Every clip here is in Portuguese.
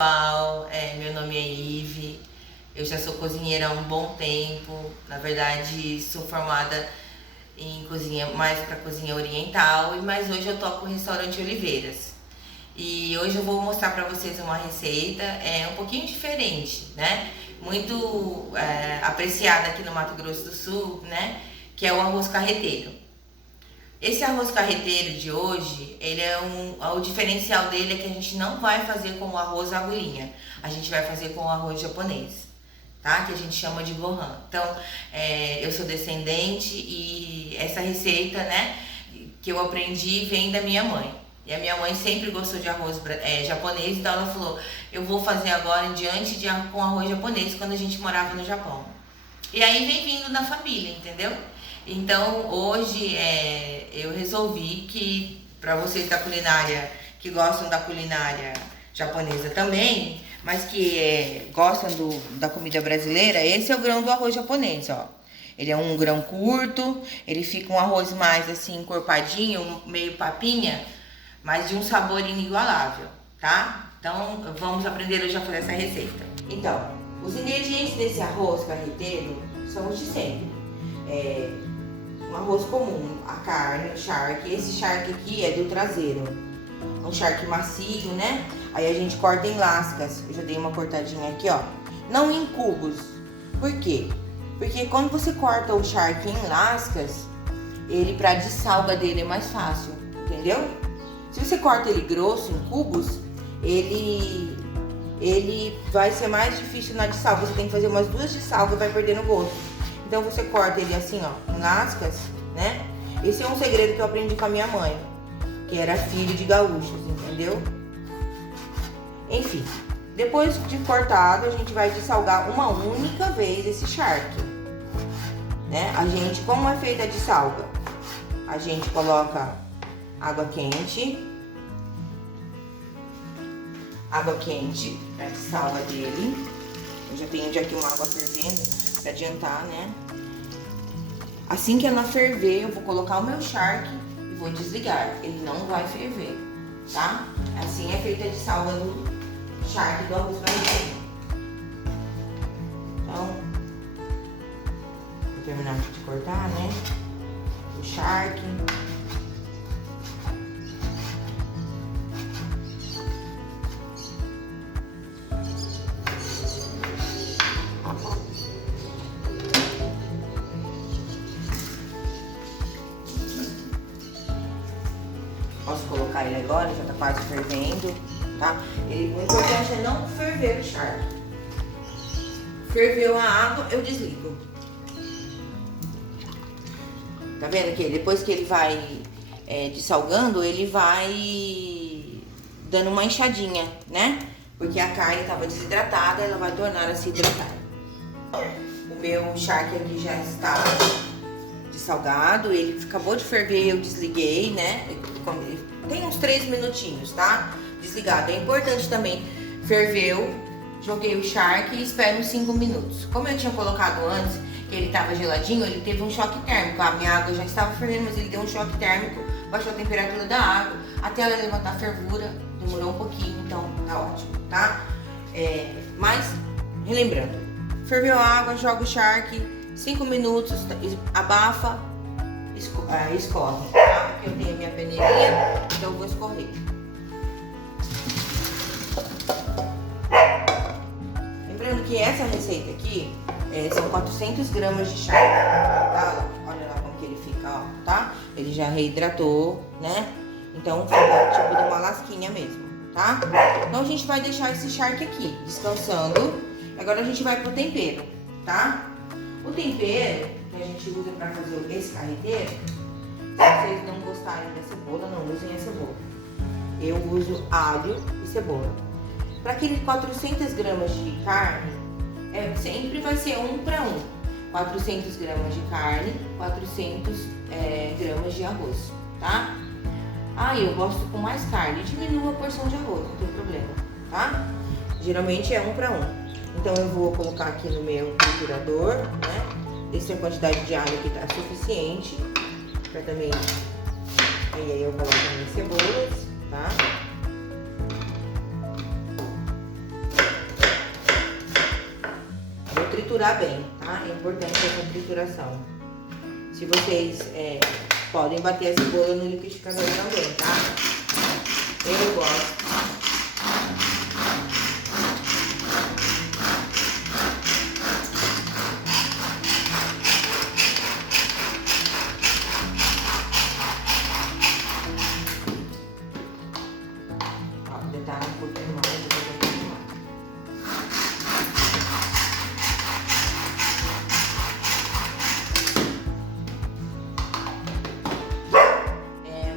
Pessoal, meu nome é Ive, eu já sou cozinheira há um bom tempo. Na verdade, sou formada em cozinha, mais para cozinha oriental, mas hoje eu toco o restaurante Oliveiras. E hoje eu vou mostrar para vocês uma receita um pouquinho diferente, né? Muito apreciada aqui no Mato Grosso do Sul, né? Que é o arroz carreteiro. Esse arroz carreteiro de hoje, o diferencial dele é que a gente não vai fazer com o arroz agulhinha, a gente vai fazer com o arroz japonês, tá? Que a gente chama de gohan. Então, eu sou descendente e essa receita, né, que eu aprendi vem da minha mãe. E a minha mãe sempre gostou de arroz japonês, então ela falou, eu vou fazer agora em diante com arroz japonês quando a gente morava no Japão. E aí vem vindo da família, entendeu? Então hoje eu resolvi que para vocês da culinária, que gostam da culinária japonesa também, mas que gostam da comida brasileira, esse é o grão do arroz japonês, ó. Ele é um grão curto, ele fica um arroz mais assim encorpadinho, meio papinha, mas de um sabor inigualável, tá? Então vamos aprender hoje a fazer essa receita. Então, os ingredientes desse arroz carreteiro são os de sempre. Um arroz comum, a carne, o charque. Esse charque aqui é do traseiro. É um charque macio, né? Aí a gente corta em lascas. Eu já dei uma cortadinha aqui, ó. Não em cubos. Por quê? Porque quando você corta o charque em lascas, pra dessalga dele é mais fácil, entendeu? Se você corta ele grosso, em cubos, ele vai ser mais difícil na dessalga. Você tem que fazer umas 2 dessalgas e vai perdendo o gosto. Então você corta ele assim, ó, em lascas, né? Esse é um segredo que eu aprendi com a minha mãe, que era filho de gaúchos, entendeu? Enfim, depois de cortado, a gente vai dessalgar uma única vez esse charque, né? Como é feita a dessalga? A gente coloca água quente pra dessalga dele. Eu já tenho aqui uma água fervendo pra adiantar, né? Assim que ela ferver, eu vou colocar o meu charque e vou desligar. Ele não vai ferver, tá? Assim é feita a dessalga do charque do arroz carreteiro. Então, vou terminar de cortar, né? O charque. Posso colocar ele agora, já tá quase fervendo, tá? O importante é não ferver o charque. Ferveu a água, eu desligo. Tá vendo que depois que ele vai dessalgando, ele vai dando uma enxadinha, né? Porque a carne tava desidratada, ela vai tornar a se hidratar. O meu charque aqui já está salgado, ele acabou de ferver, eu desliguei, né? Tem uns 3 minutinhos, tá? Desligado. É importante também, ferveu, joguei o charque e espero uns 5 minutos. Como eu tinha colocado antes, que ele tava geladinho, ele teve um choque térmico. A minha água já estava fervendo, mas ele deu um choque térmico, baixou a temperatura da água, até ela levantar a fervura, demorou um pouquinho, então tá ótimo, tá? Mas, relembrando, ferveu a água, joga o charque, 5 minutos, abafa, escorre, tá? Aqui eu tenho a minha peneirinha, então eu vou escorrer. Lembrando que essa receita aqui são 400 gramas de charque, tá? Olha lá como que ele fica, ó, tá? Ele já reidratou, né? Então fica tipo de uma lasquinha mesmo, tá? Então a gente vai deixar esse charque aqui, descansando. Agora a gente vai pro tempero, tá? O tempero que a gente usa para fazer esse carreteiro, se vocês não gostarem da cebola, não usem a cebola. Eu uso alho e cebola. Para aqueles 400 gramas de carne, sempre vai ser 1 para 1. 400 gramas de carne, 400 gramas de arroz, tá? Eu gosto com mais carne, diminua a porção de arroz, não tem problema, tá? Geralmente é 1 para 1. Então eu vou colocar aqui no meu triturador, né? Essa quantidade de alho aqui tá suficiente para também. E aí eu coloco as minhas cebolas, tá? triturar bem, tá? É importante essa trituração. Se vocês podem bater a cebola no liquidificador também, tá? Eu gosto. Tá um pouquinho mais, um pouquinho mais.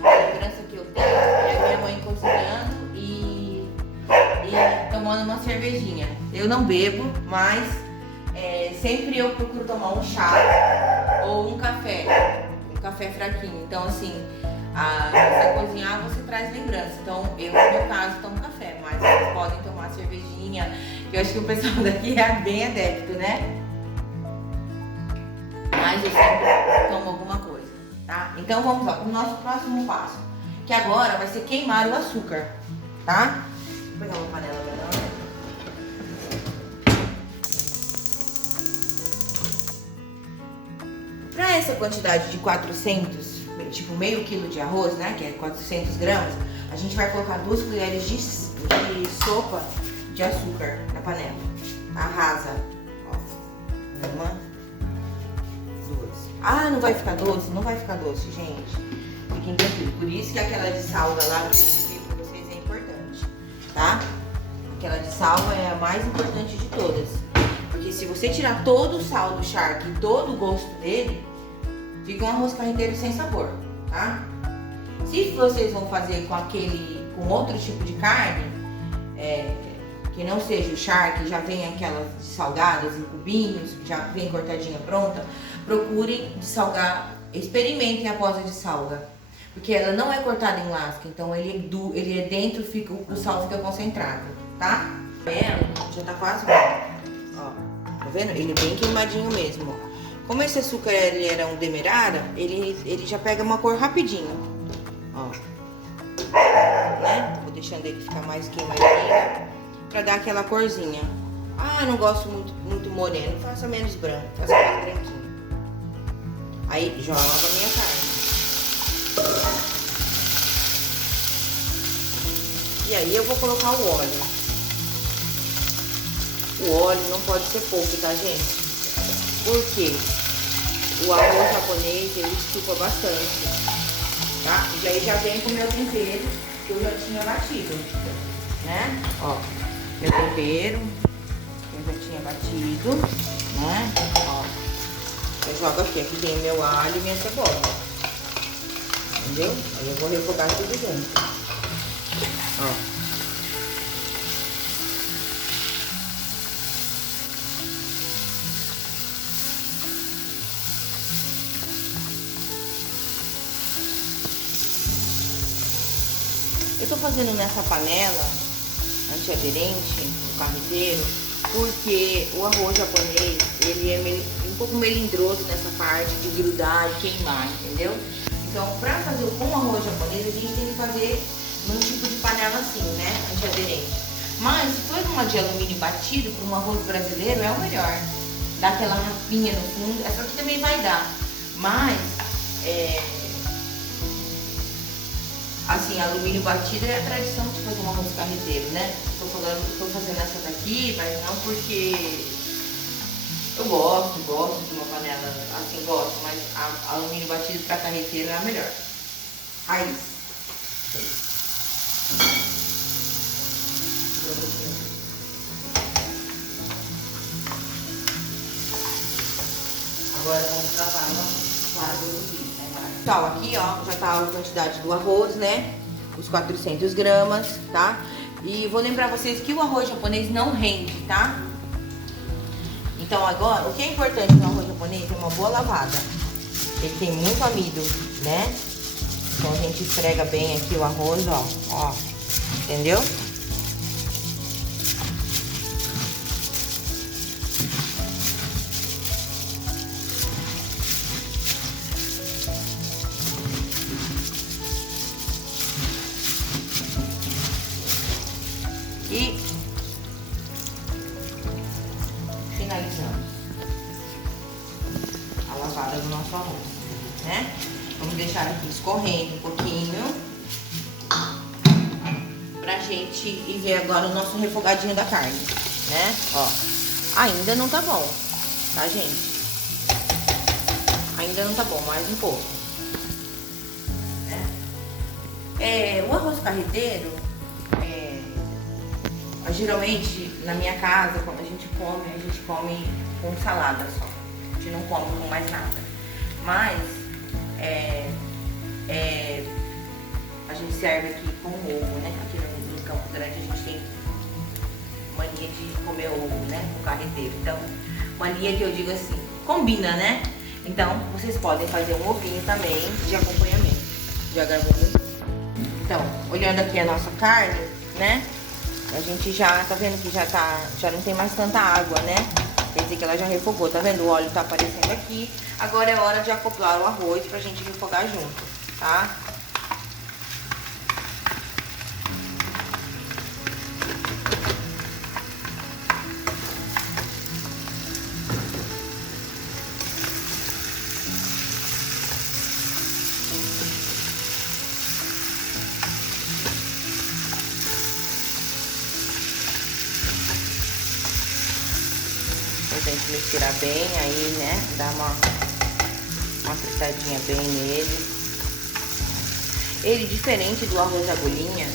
Uma lembrança que eu tenho é a minha mãe cozinhando e tomando uma cervejinha. Eu não bebo, mas sempre eu procuro tomar um chá ou um café fraquinho. Então assim, você cozinhar, você traz lembrança. Então, eu, no meu caso, tomo café, mas vocês podem tomar cervejinha. Eu acho que o pessoal daqui é bem adepto, né? Mas eu sempre tomo alguma coisa, tá? Então, vamos lá para o nosso próximo passo, que agora vai ser queimar o açúcar, tá? Vou pegar uma panela menor. Para essa quantidade de 400, tipo meio quilo de arroz, né, que é 400 gramas, a gente vai colocar 2 colheres de sopa de açúcar na panela. Arrasa, ó, 1, 2. Não vai ficar doce? Não vai ficar doce, gente. Fiquem tranquilos. Por isso que aquela de salga lá que eu expliquei pra vocês é importante, tá? Aquela de salga é a mais importante de todas. Porque se você tirar todo o sal do charque e todo o gosto dele, fica um arroz carreteiro sem sabor, tá? Se vocês vão fazer com outro tipo de carne, que não seja o charque, já vem aquelas salgadas em cubinhos, já vem cortadinha pronta, procurem salgar, experimentem a pós de salga, porque ela não é cortada em lasca, então ele é dentro, o sal fica concentrado, tá? Já tá quase bom. Ó, tá vendo? Ele é bem queimadinho mesmo. Como esse açúcar ele era um demerara, ele já pega uma cor rapidinho. Ó. Né? Vou deixando ele ficar mais queimadinho pra dar aquela corzinha. Não gosto muito moreno, faça menos branco, faça mais branquinho. Aí joga a minha carne. E aí eu vou colocar o óleo. O óleo não pode ser pouco, tá, gente? Por quê? O arroz japonês, ele estufa bastante, tá? E aí já vem com o meu tempero, que eu já tinha batido, né? Ó, meu tempero, eu já tinha batido, né? Ó, eu jogo aqui tem meu alho e minha cebola, entendeu? Aí eu vou refogar tudo junto, ó. Eu tô fazendo nessa panela antiaderente, o carreteiro, porque o arroz japonês, ele é um pouco melindroso nessa parte de grudar e queimar, entendeu? Então, pra fazer com o arroz japonês, a gente tem que fazer num tipo de panela assim, né, antiaderente. Mas, se for numa de alumínio batido, com um arroz brasileiro, é o melhor. Dá aquela rapinha no fundo, essa aqui também vai dar. Mas, assim, alumínio batido é a tradição de fazer um arroz carreteiro, né? Tô fazendo essa daqui, mas não porque eu gosto de uma panela assim, gosto, mas a alumínio batido para carreteiro é a melhor. Raiz. Agora vamos lavar Então, aqui, ó, já tá a quantidade do arroz, né? Os 400 gramas, tá? E vou lembrar vocês que o arroz japonês não rende, tá? Então, agora, o que é importante no arroz japonês é uma boa lavada. Ele tem muito amido, né? Então, a gente esfrega bem aqui o arroz, ó. Entendeu? E finalizamos. lavada do nosso arroz, né? Vamos deixar aqui escorrendo um pouquinho pra gente ir ver agora o nosso refogadinho da carne, né? Ó, ainda não tá bom, tá, gente? Ainda não tá bom, mais um pouco, né? O arroz carreteiro, geralmente na minha casa, quando a gente come com salada só. A gente não come com mais nada. Mas a gente serve aqui com ovo, né? Aqui no Campo Grande a gente tem mania de comer ovo, né? Com carreteiro. Então, mania que eu digo assim, combina, né? Então, vocês podem fazer um ovinho também de acompanhamento. Já gravou muito? Então, olhando aqui a nossa carne, né? A gente já tá vendo que já não tem mais tanta água, né? Quer dizer que ela já refogou, tá vendo? O óleo tá aparecendo aqui. Agora é hora de acoplar o arroz pra gente refogar junto, tá? Importante misturar bem aí, né? Dar uma fritadinha bem nele. Ele, diferente do arroz agulhinha,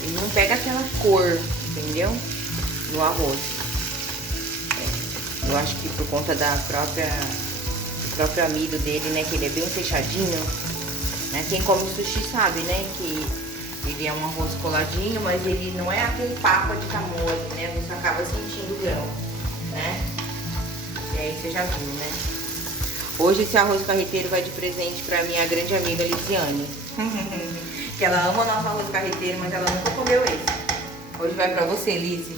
ele não pega aquela cor, entendeu? No arroz. Eu acho que por conta do próprio amido dele, né? Que ele é bem fechadinho, né? Quem come sushi sabe, né? Que ele é um arroz coladinho, mas ele não é aquele papa de tamoio, né? Você acaba sentindo o grão, né? E aí você já viu, né? Hoje esse arroz carreteiro vai de presente pra minha grande amiga Lisiane. Que ela ama o nosso arroz carreteiro, mas ela nunca comeu esse. Hoje vai pra você, Lise.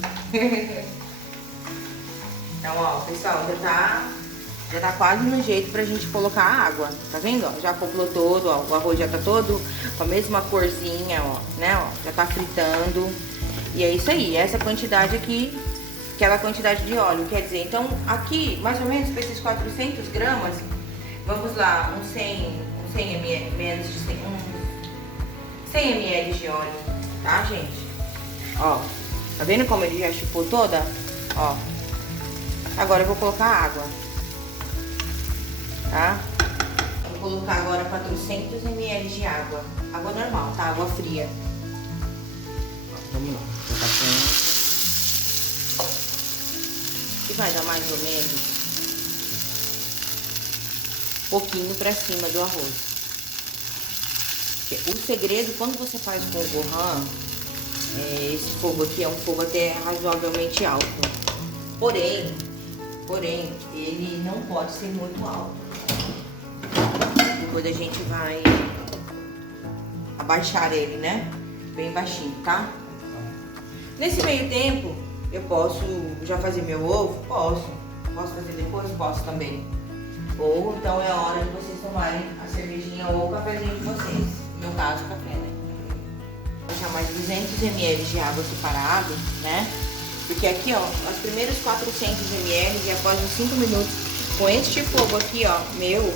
Então, ó, pessoal, já tá quase no jeito pra gente colocar a água. Tá vendo, ó? Já acoplou todo, ó. O arroz já tá todo com a mesma corzinha, ó, né, ó. Já tá fritando. E é isso aí, essa quantidade aqui, aquela quantidade de óleo, quer dizer, então aqui, mais ou menos para esses 400 gramas, vamos lá, uns 100 ml de 100 ml de óleo, tá, gente? Ó, tá vendo como ele já chupou toda? Ó, agora eu vou colocar água, tá? Vou colocar agora 400 ml de água, água normal, tá? Água fria. Vamos lá, já tá pronto. E vai dar mais ou menos um pouquinho pra cima do arroz. O segredo, quando você faz com o Gohan, esse fogo aqui é um fogo até razoavelmente alto. Porém, ele não pode ser muito alto. Depois a gente vai abaixar ele, né? Bem baixinho, tá? Nesse meio tempo, eu posso já fazer meu ovo? Posso. Posso fazer depois? Posso também. Ou então é hora de vocês tomarem a cervejinha ou o cafezinho de vocês. No meu caso, café, né? Vou deixar mais 200 ml de água separado, né? Porque aqui, ó, os primeiros 400 ml e após uns 5 minutos com este fogo aqui, ó, meu,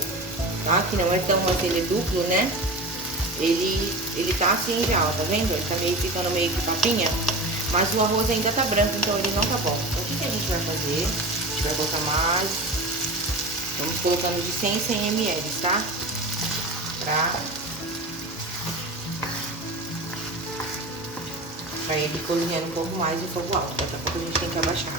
tá? Que não é tão assim, ele é duplo, né? Ele tá assim já, ó, tá vendo? Ele tá ficando meio que papinha. Mas o arroz ainda tá branco, então ele não tá bom. Então o que a gente vai fazer? A gente vai colocar mais. Vamos colocando de 100 em 100 ml, tá? Pra ele cozinhando um pouco mais em fogo alto. Daqui a pouco a gente tem que abaixar.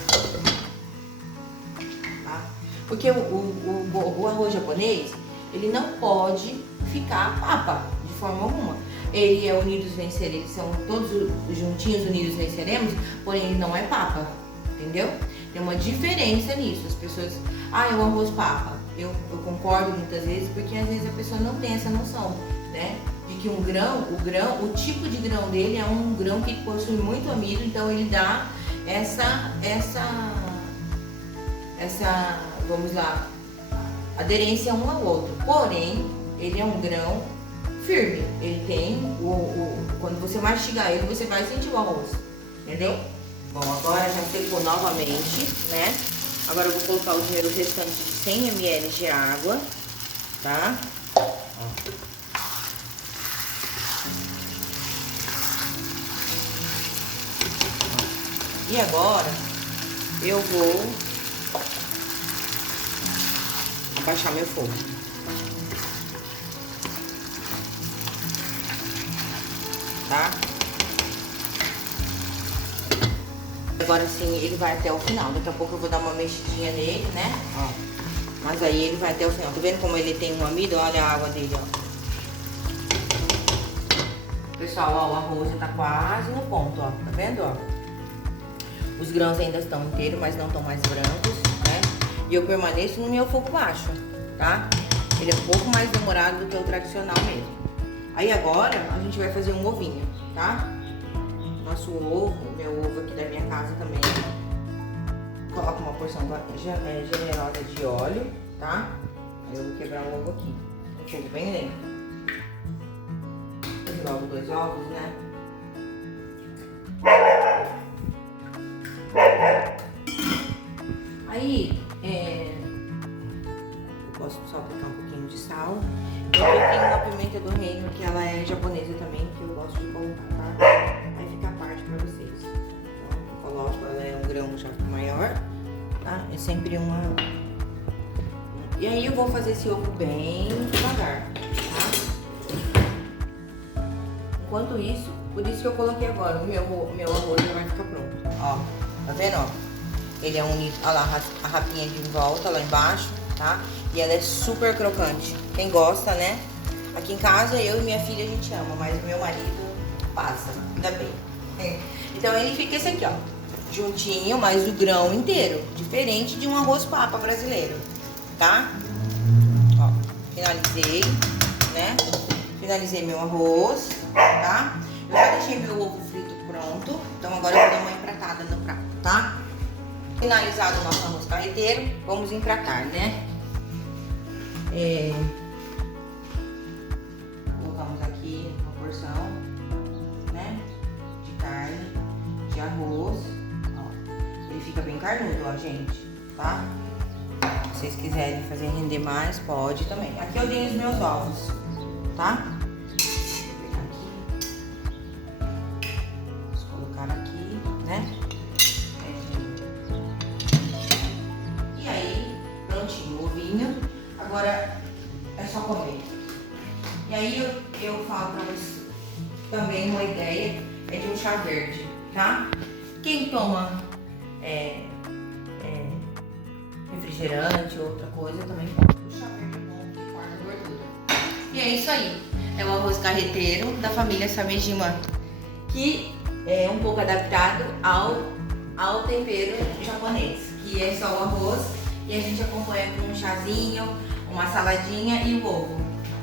Tá? Porque o arroz japonês, ele não pode ficar papa de forma alguma. Ele é Unidos Venceremos, eles são todos juntinhos, Unidos Venceremos, porém ele não é papa, entendeu? Tem uma diferença nisso, as pessoas, é o arroz papa. Eu concordo muitas vezes, porque às vezes a pessoa não tem essa noção, né? De que o tipo de grão dele é um grão que possui muito amido, então ele dá essa, vamos lá, aderência um ao outro. Porém, ele é um grão firme, ele tem quando você mastigar ele, você vai sentir o arroz, entendeu? Bom, agora já secou novamente, né? Agora eu vou colocar os meus restantes de 100 ml de água, tá? Ó. E agora eu vou abaixar meu fogo. Tá? Agora sim ele vai até o final. Daqui a pouco eu vou dar uma mexidinha nele, né? Ó. Mas aí ele vai até o final. Tá vendo como ele tem um amido? Olha a água dele, ó. Pessoal, ó, o arroz já tá quase no ponto, ó. Tá vendo, ó? Os grãos ainda estão inteiros, mas não estão mais brancos, né? E eu permaneço no meu fogo baixo, tá? Ele é um pouco mais demorado do que o tradicional mesmo. Aí agora a gente vai fazer um ovinho, tá? Nosso ovo, meu ovo aqui da minha casa também. Coloca uma porção generosa de óleo, tá? Aí eu vou quebrar o ovo aqui. Um fogo bem lento. Vou logo 2 ovos, né? Aí, eu gosto só de aplicar um pouquinho de sal. Eu coloquei uma pimenta do reino, que ela é japonesa também, que eu gosto de colocar, tá? Vai ficar à parte pra vocês. Então, eu coloco, ela é um grão já maior, tá? É sempre uma... E aí eu vou fazer esse ovo bem devagar, tá? Enquanto isso, por isso que eu coloquei agora, o meu arroz já vai ficar pronto. Ó, tá vendo, ó? Ele é unido, olha lá, a rapinha de volta lá embaixo, tá? E ela é super crocante. Quem gosta, né? Aqui em casa, eu e minha filha, a gente ama, mas meu marido passa, ainda bem. Então ele fica esse aqui, ó, juntinho, mas o grão inteiro, diferente de um arroz papa brasileiro, tá? Ó, finalizei, né? Finalizei meu arroz, tá? Eu já deixei meu ovo frito pronto, então agora eu vou dar uma empratada no prato, tá? Finalizado o nosso arroz carreteiro, vamos empratar, né? Colocamos aqui uma porção, né? De carne, de arroz. Ó, ele fica bem carnudo, ó, gente, tá? Se vocês quiserem fazer render mais, pode também. Aqui eu dei os meus ovos, tá? Vou pegar aqui. Vamos colocar aqui, né? E aí, prontinho o ovinho. Agora é só comer. E aí eu falo pra vocês também uma ideia é de um chá verde, tá? Quem toma refrigerante ou outra coisa também pode. O chá verde é bom, que corta gordura. E é isso aí. É o arroz carreteiro da família Samejima, que é um pouco adaptado ao tempero japonês, que é só o arroz e a gente acompanha com um chazinho, uma saladinha e o ovo,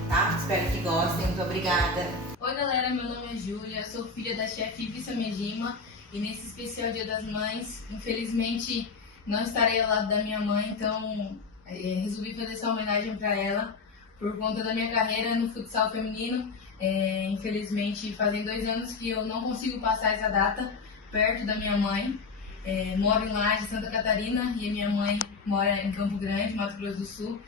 tá? Espero que gostem, muito obrigada. Oi galera, meu nome é Júlia, sou filha da chefe Ivi Samejima e nesse especial Dia das Mães, infelizmente não estarei ao lado da minha mãe, então resolvi fazer essa homenagem para ela por conta da minha carreira no futsal feminino. Infelizmente fazem 2 anos que eu não consigo passar essa data perto da minha mãe. Moro em Laje, Santa Catarina, e a minha mãe mora em Campo Grande, Mato Grosso do Sul.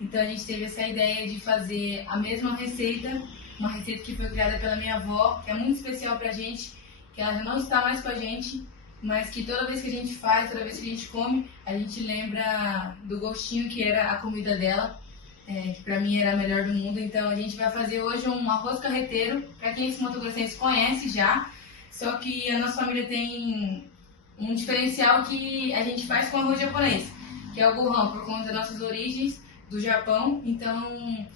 Então a gente teve essa ideia de fazer a mesma receita, uma receita que foi criada pela minha avó, que é muito especial pra gente, que ela já não está mais com a gente, mas que toda vez que a gente faz, toda vez que a gente come, a gente lembra do gostinho que era a comida dela, que pra mim era a melhor do mundo. Então a gente vai fazer hoje um arroz carreteiro, pra quem é mato-grossense conhece já, só que a nossa família tem um diferencial que a gente faz com arroz japonês, que é o gohan, por conta das nossas origens do Japão. Então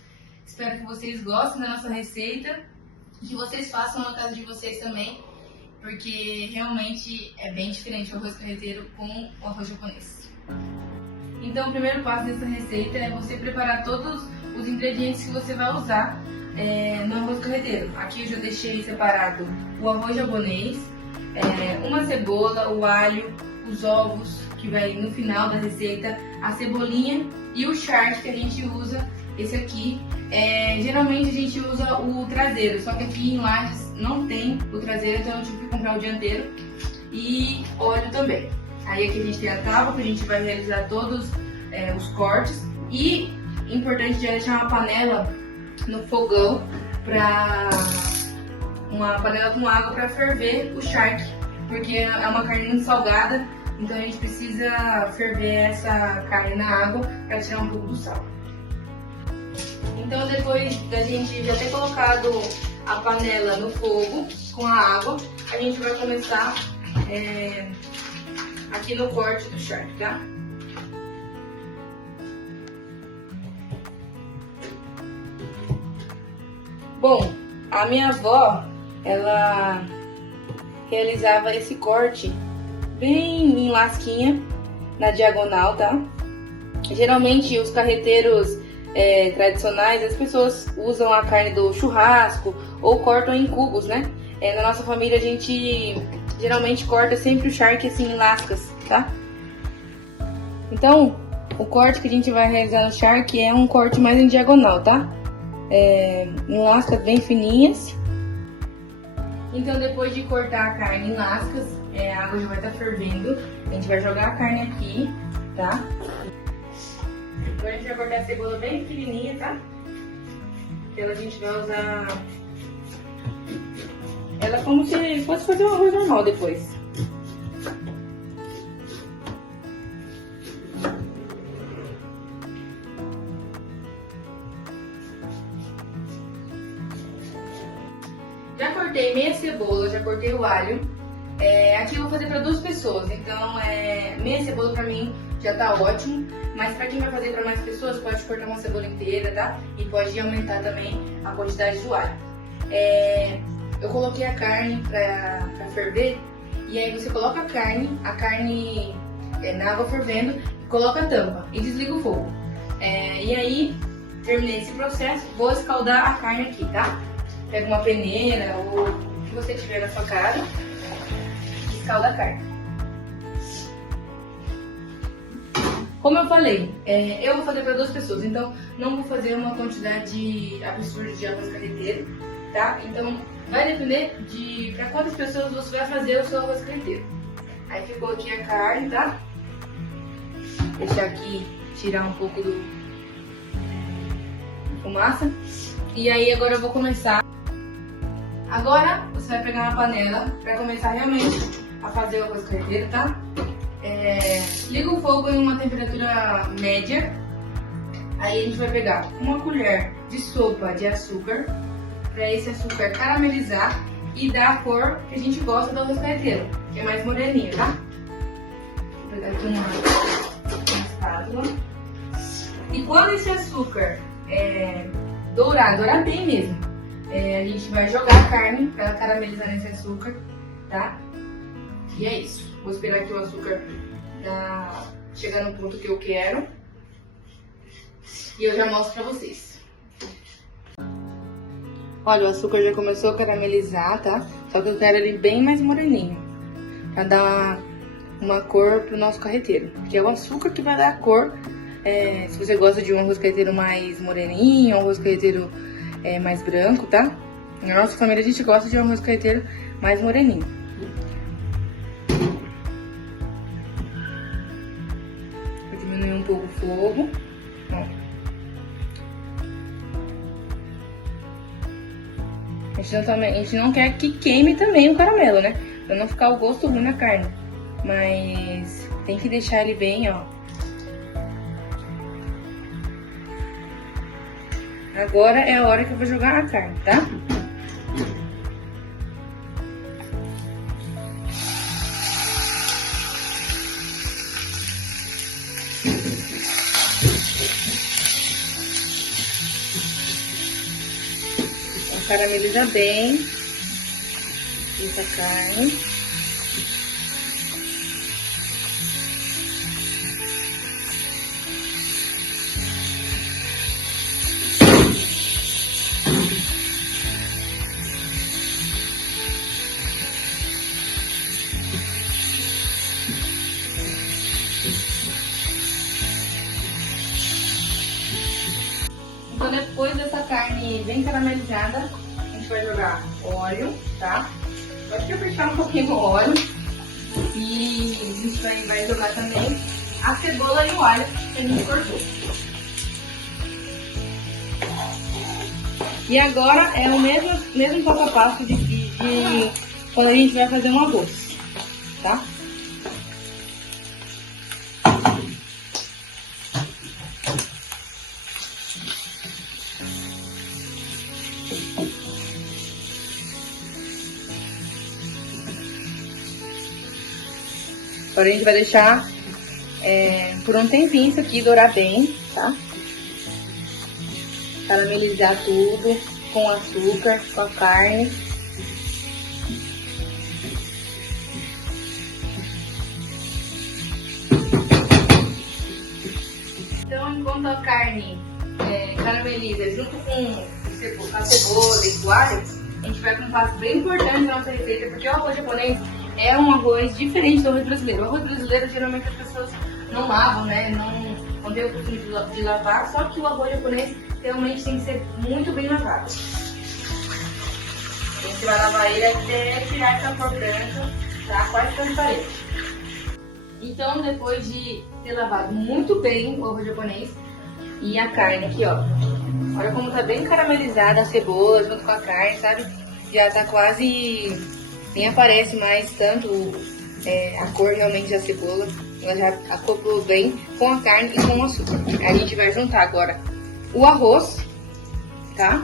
espero que vocês gostem da nossa receita e que vocês façam na casa de vocês também, porque realmente é bem diferente o arroz carreteiro com o arroz japonês. Então o primeiro passo dessa receita é você preparar todos os ingredientes que você vai usar no arroz carreteiro. Aqui eu já deixei separado o arroz japonês, uma cebola, o alho, os ovos, que vai no final da receita, a cebolinha e o charque que a gente usa, esse aqui. Geralmente a gente usa o traseiro, só que aqui em Lages não tem o traseiro, então eu tive que comprar o dianteiro, e óleo também. Aí aqui a gente tem a tábua, que a gente vai realizar todos os cortes. E importante já deixar uma panela no fogão, uma panela com água para ferver o charque, porque é uma carne muito salgada, então a gente precisa ferver essa carne na água para tirar um pouco do sal. Então depois da gente já ter colocado a panela no fogo com a água, a gente vai começar aqui no corte do charque, tá? Bom, a minha avó, ela realizava esse corte bem em lasquinha, na diagonal, tá? Geralmente os carreteiros tradicionais, as pessoas usam a carne do churrasco ou cortam em cubos, né? Na nossa família a gente geralmente corta sempre o charque assim em lascas, tá? Então, o corte que a gente vai realizar no charque é um corte mais em diagonal, tá? Em lascas bem fininhas. Então, depois de cortar a carne em lascas, a água já vai estar fervendo. A gente vai jogar a carne aqui, tá? Agora a gente vai cortar a cebola bem pequenininha, tá? Então a gente vai usar ela como se fosse fazer um arroz normal depois. Já cortei meia cebola, já cortei o alho. Aqui eu vou fazer para 2 pessoas, então meia cebola para mim já tá ótimo. Mas para quem vai fazer para mais pessoas, pode cortar uma cebola inteira, tá? E pode aumentar também a quantidade do alho. Eu coloquei a carne para ferver, e aí você coloca a carne na água fervendo, coloca a tampa e desliga o fogo. E aí, terminei esse processo, vou escaldar a carne aqui, tá? Pega uma peneira ou o que você tiver na sua casa, escalda a carne. Como eu falei, eu vou fazer para 2 pessoas, então não vou fazer uma quantidade absurda de arroz carreteiro, tá? Então vai depender de para quantas pessoas você vai fazer o seu arroz carreteiro. Aí ficou aqui a carne, tá? Deixar aqui, tirar um pouco da fumaça. E aí agora eu vou começar. Agora você vai pegar uma panela para começar realmente a fazer o arroz carreteiro, tá? Liga o fogo em uma temperatura média. Aí a gente vai pegar uma colher de sopa de açúcar, para esse açúcar caramelizar e dar a cor que a gente gosta do arroz carreteiro, que é mais moreninho, tá? Vou pegar aqui uma espátula. E quando esse açúcar dourar bem mesmo, a gente vai jogar a carne para ela caramelizar nesse açúcar, tá? E é isso. Vou esperar que o açúcar chegar no ponto que eu quero. E eu já mostro pra vocês. Olha, o açúcar já começou a caramelizar, tá? Só que eu quero ele bem mais moreninho, pra dar uma cor pro nosso carreteiro. Porque é o açúcar que vai dar a cor. Se você gosta de um arroz carreteiro mais moreninho, um arroz carreteiro mais branco, tá? Na nossa família a gente gosta de um arroz carreteiro mais moreninho. Vou diminuir um pouco o fogo. Ó. A gente não quer que queime também o caramelo, né? Pra não ficar o gosto ruim na carne. Mas tem que deixar ele bem, ó. Agora é a hora que eu vou jogar a carne, tá? Carameliza bem essa carne. Então depois dessa carne bem caramelizada, a gente vai jogar óleo, tá? Pode apertar um pouquinho o óleo. E a gente vai jogar também a cebola e o alho que a gente cortou. E agora é o mesmo passo a passo de quando a gente vai fazer um arroz, tá? Agora a gente vai deixar por um tempinho isso aqui dourar bem, tá? Caramelizar tudo com açúcar, com a carne. Então, enquanto a carne carameliza junto com a cebola e o alho, a gente vai com um passo bem importante na nossa receita, porque o arroz japonês é um arroz diferente do arroz brasileiro. O arroz brasileiro, geralmente, as pessoas não lavam, né? Não tem o costume de lavar, só que o arroz japonês realmente tem que ser muito bem lavado. A gente vai lavar ele até tirar essa cor branca, tá? Quase transparente. Então, depois de ter lavado muito bem o arroz japonês e a carne aqui, ó. Olha como tá bem caramelizada a cebola junto com a carne, sabe? Já tá quase... nem aparece mais tanto a cor realmente da cebola. Ela já acoplou bem com a carne e com o açúcar. A gente vai juntar agora o arroz, tá?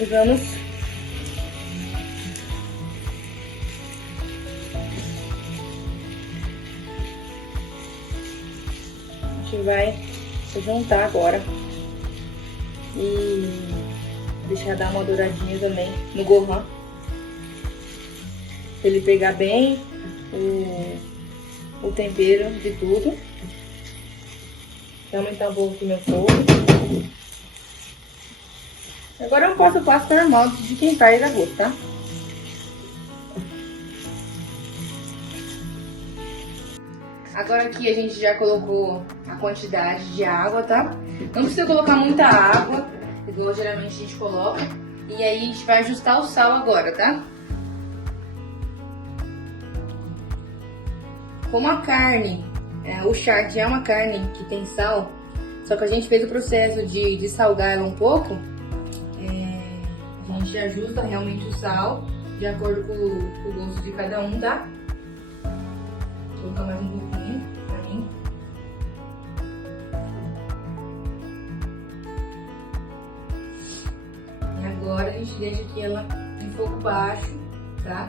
E vamos a gente vai juntar agora e deixar dar uma douradinha também no gohan, pra ele pegar bem o tempero de tudo. Vou aumentar um pouco aqui meu fogo. Agora é um passo a passo normal de quem faz arroz, tá? Agora aqui a gente já colocou a quantidade de água, tá? Não precisa colocar muita água, igual geralmente a gente coloca. E aí a gente vai ajustar o sal agora, tá? Como a carne, o charque é uma carne que tem sal, só que a gente fez o processo de salgar ela um pouco, a gente ajusta realmente o sal de acordo com o gosto de cada um, tá? Vou colocar mais um pouquinho pra mim. E agora a gente deixa aqui ela em fogo baixo, tá?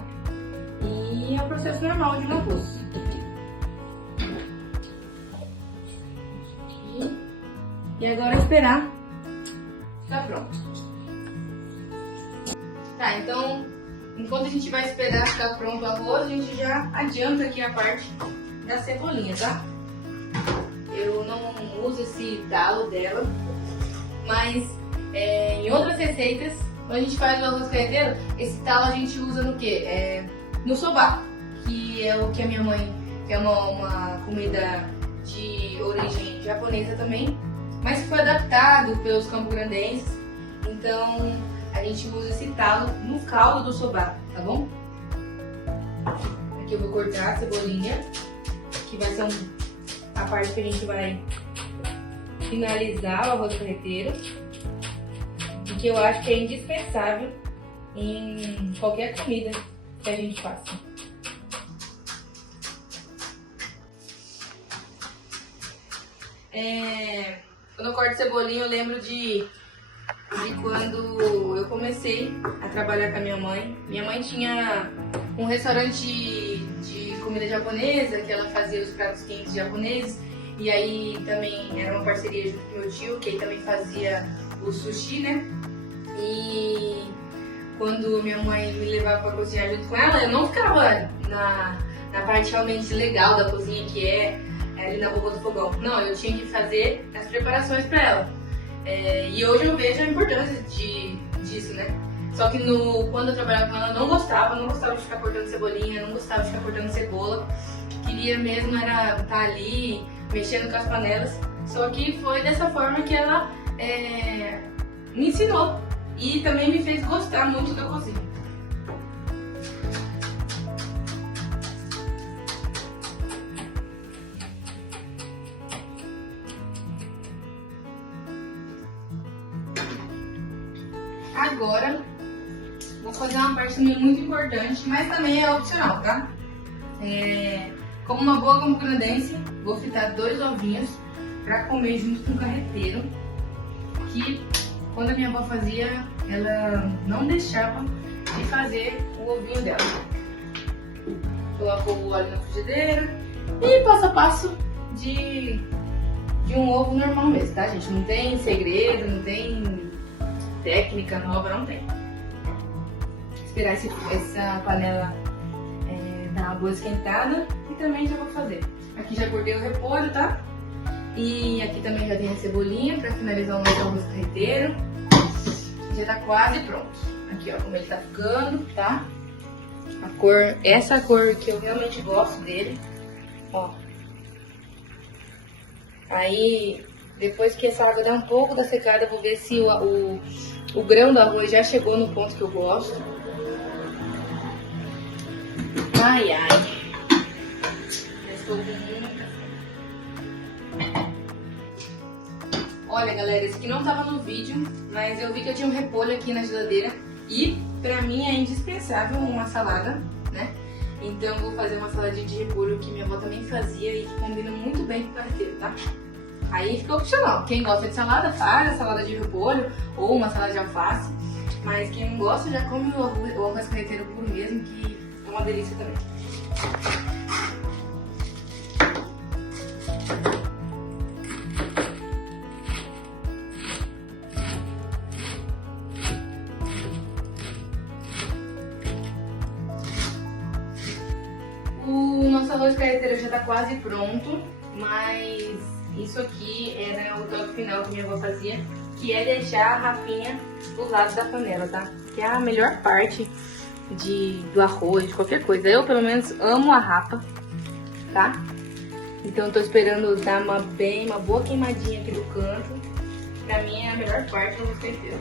E é o processo normal de um arroz. E agora esperar ficar pronto. Tá, então, enquanto a gente vai esperar ficar pronto o arroz, a gente já adianta aqui a parte da cebolinha, tá? Eu não uso esse talo dela, mas em outras receitas, quando a gente faz o arroz carreteiro, esse talo a gente usa no quê? No soba, que é o que a minha mãe, que é uma comida de origem japonesa também, mas que foi adaptado pelos campograndenses, então a gente usa esse talo no caldo do soba, tá bom? Aqui eu vou cortar a cebolinha, que vai ser a parte que a gente vai finalizar o arroz carreteiro, e que eu acho que é indispensável em qualquer comida que a gente faça. Quando eu corto cebolinha, eu lembro de quando eu comecei a trabalhar com a minha mãe. Minha mãe tinha um restaurante de comida japonesa, que ela fazia os pratos quentes japoneses. E aí também era uma parceria junto com meu tio, que aí também fazia o sushi, né? E quando minha mãe me levava para cozinhar junto com ela, eu não ficava na parte realmente legal da cozinha, que é ali na boca do fogão. Não, eu tinha que fazer as preparações para ela. E hoje eu vejo a importância disso, né? Só que quando eu trabalhava com ela, eu não gostava de ficar cortando cebolinha, não gostava de ficar cortando cebola. Queria mesmo era estar ali, mexendo com as panelas. Só que foi dessa forma que ela me ensinou e também me fez gostar muito da cozinha. Agora, vou fazer uma parte também muito importante, mas também é opcional, tá? Como uma boa cambocanadense, vou fritar 2 ovinhos pra comer junto com o carreteiro, que quando a minha avó fazia, ela não deixava de fazer o ovinho dela. Coloco o óleo na frigideira e passo a passo de um ovo normal mesmo, tá, gente? Não tem segredo, não tem técnica nova, não tem. Esperar essa panela dar uma boa esquentada e também já vou fazer. Aqui já cortei o repolho, tá? E aqui também já tem a cebolinha para finalizar o nosso arroz carreteiro. Já tá quase pronto. Aqui, ó, como ele tá ficando, tá? A cor, essa cor que eu realmente gosto dele, ó. Aí, depois que essa água der um pouco da secada, eu vou ver se o grão do arroz já chegou no ponto que eu gosto. Ai, ai. Já estou com muita. Olha, galera, esse aqui não tava no vídeo, mas eu vi que eu tinha um repolho aqui na geladeira e pra mim é indispensável uma salada, né? Então eu vou fazer uma saladinha de repolho que minha avó também fazia e que combina muito bem com o carreteiro, tá? Aí fica opcional. Quem gosta de salada, faz a salada de repolho ou uma salada de alface. Mas quem não gosta, já come o arroz carreteiro puro mesmo, que é uma delícia também. O nosso arroz carreteiro já tá quase pronto, mas isso aqui era o toque final que minha avó fazia, que é deixar a rapinha do lado da panela, tá? Que é a melhor parte do arroz, de qualquer coisa. Eu, pelo menos, amo a rapa, tá? Então eu tô esperando dar uma boa queimadinha aqui do canto. Pra mim é a melhor parte do arroz carreteiro.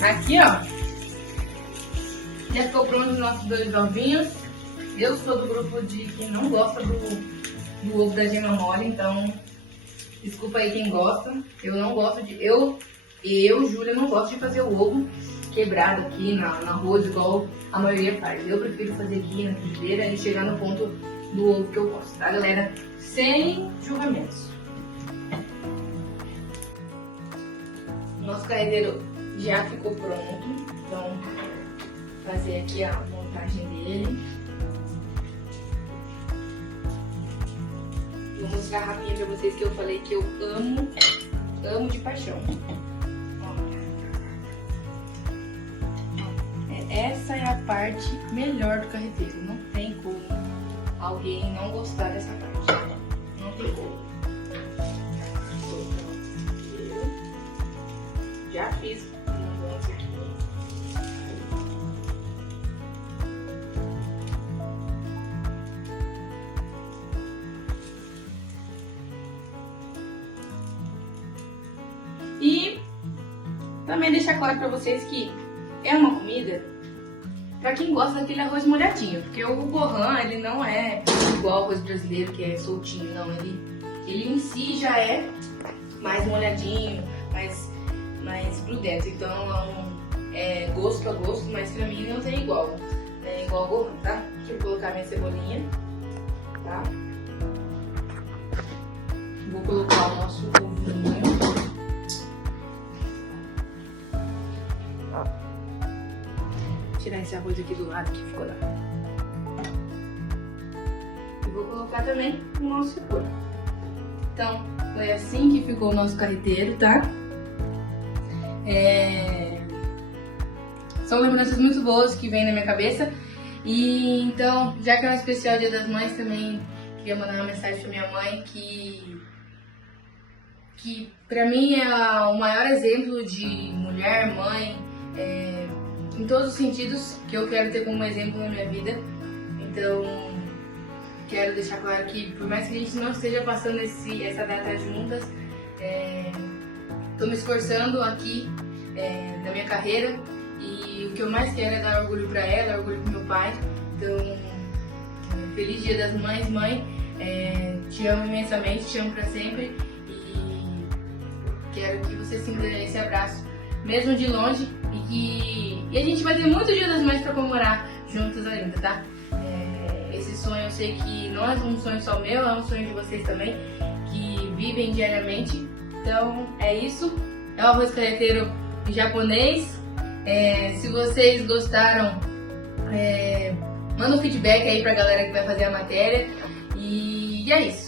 Aqui, ó, já ficou pronto os nossos 2 ovinhos. Eu sou do grupo de quem não gosta do ovo da gema mole, então desculpa aí quem gosta. Eu não gosto de... Júlia, não gosto de fazer o ovo quebrado aqui no arroz igual a maioria faz. Eu prefiro fazer aqui na frigideira e chegar no ponto do ovo que eu gosto, tá, galera? Sem julgamentos. Nosso carreteiro já ficou pronto, então vou fazer aqui a montagem dele. Vou mostrar a rapinha pra vocês que eu falei que eu amo de paixão. Essa é a parte melhor do carreteiro, não tem como alguém não gostar dessa parte, não tem como. Já fiz mudança aqui. E também deixar claro pra vocês que é uma comida pra quem gosta daquele arroz molhadinho, porque o Gohan, ele não é igual ao arroz brasileiro, que é soltinho, não, ele em si já é mais molhadinho, mais grudento, então é gosto a gosto, mas pra mim não tem igual, é igual ao Gohan, tá? Deixa eu colocar minha cebolinha, tá? Vou colocar o nosso ovinho. Tirar esse arroz aqui do lado que ficou lá. E vou colocar também o nosso repolho. Então, foi assim que ficou o nosso carreteiro, tá? São lembranças muito boas que vêm na minha cabeça. E então, já que é um especial Dia das Mães, também queria mandar uma mensagem pra minha mãe que pra mim é o maior exemplo de mulher, mãe, em todos os sentidos que eu quero ter como exemplo na minha vida. Então, quero deixar claro que, por mais que a gente não esteja passando essa data juntas, tô me esforçando aqui na minha carreira, e o que eu mais quero é dar orgulho pra ela, orgulho pro meu pai. Então, feliz Dia das Mães, mãe. Te amo imensamente, te amo pra sempre, e quero que você sinta esse abraço, mesmo de longe, e a gente vai ter muito Dia das Mães pra comemorar juntos ainda, tá? Esse sonho eu sei que não é um sonho só meu, é um sonho de vocês também, que vivem diariamente. Então é isso, é o arroz carreteiro em japonês. Se vocês gostaram, manda um feedback aí pra galera que vai fazer a matéria, e é isso.